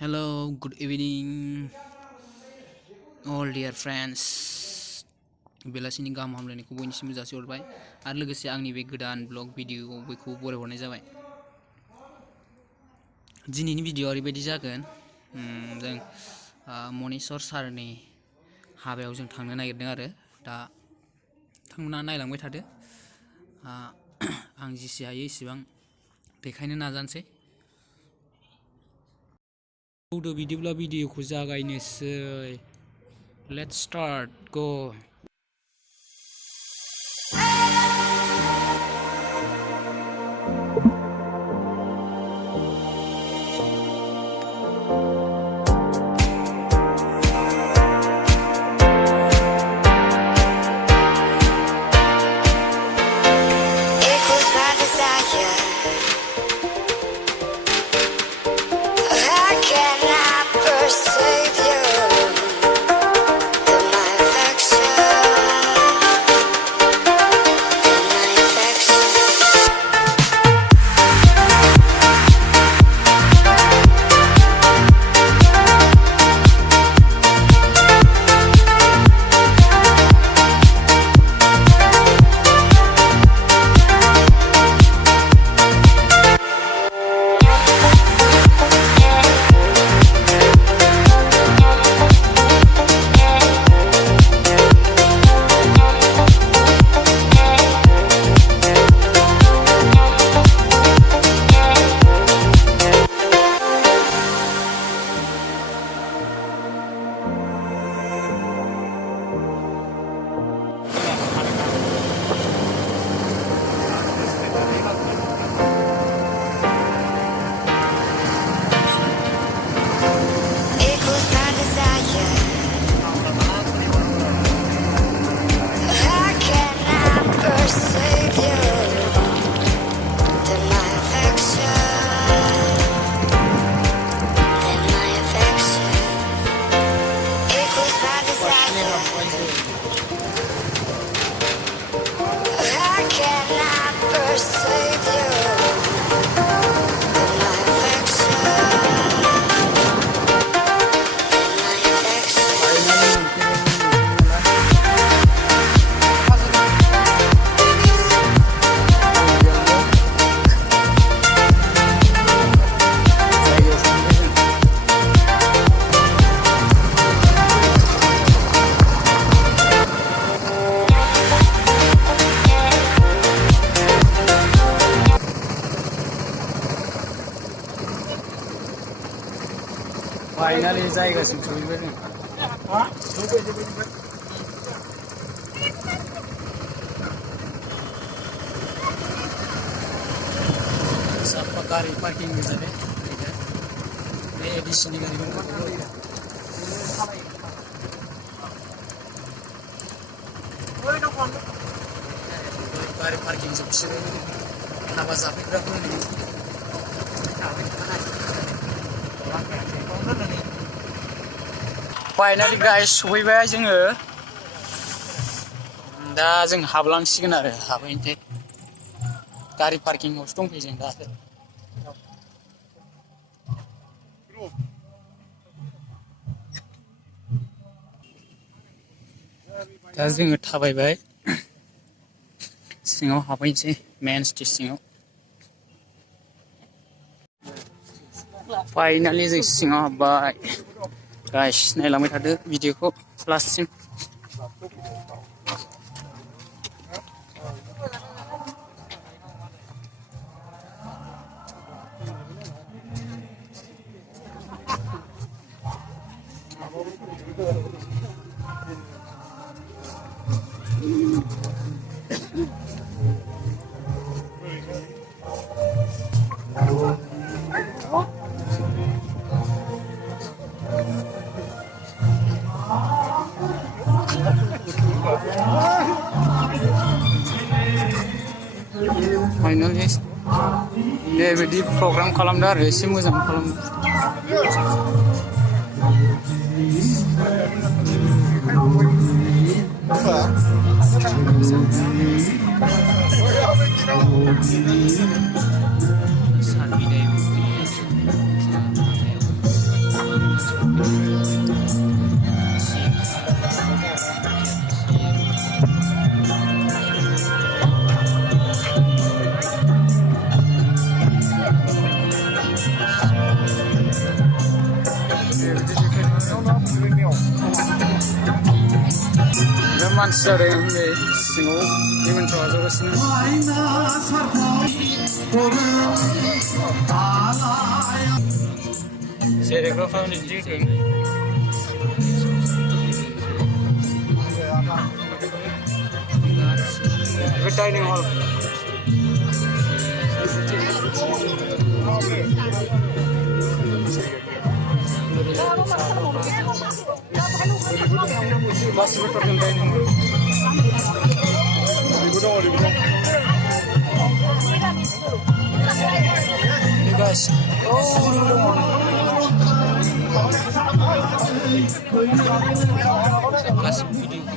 Hello, good evening, all dear friends. बेलासिनि गाहाम हामलायनायखौ बयनिसिमबो जासिहरबाय आरो लोगोसे आंनि बे गोदान ब्लग भिडिअ बयखौबो बरायहरनाय जाबाय। दिनैनि भिडिअआ ओरैबायदि जागोन, जों मनेस्वर सारनि हाबायाव जों थांनो नागिरदों आरो दा नोंथांमोना नायलांबाय थादो। आं जेसे हायो एसेबां देखायनो नाजानोसै। बिदिब्ला भिडिअखौ जागायनोसै। लेट्स स्टार्ट गो। Finally, जायगासिम सहैबाय जों। साफा गारि पार्किं जाबाय। बे एडिसननि गारि दङ। गारि पार्किं जोबसिगोन। हाबा जाफैग्राफोरनि फाइनालि गाइस सहैबाय जोङो। दा जों हाबलांसिगोन आरो हाबहैनोसै। गारि पार्किंआवसो दंफैयो जों दा। दा जोङो थाबायबाय सिङाव हाबहैनोसै मेन स्टेज सिङाव। फाइनालि जों सिङाव हाबबाय। गाइस नायलांबाय थादो भिडिअखौ लास्टसिम। फाइनालि बेबायदि प्रग्राम खालामदों आरो एसे मोजां खालामदों। सार बिदाय मानसि जादों नै सिङाव निमन्त्रन आजावगासिनो जिरायग्राफ्रा बिदि होदों डाइनिं हल गासिबो टटेल डाइनिं हल बेबो दङ बेबो दं गासिबो भिडिअ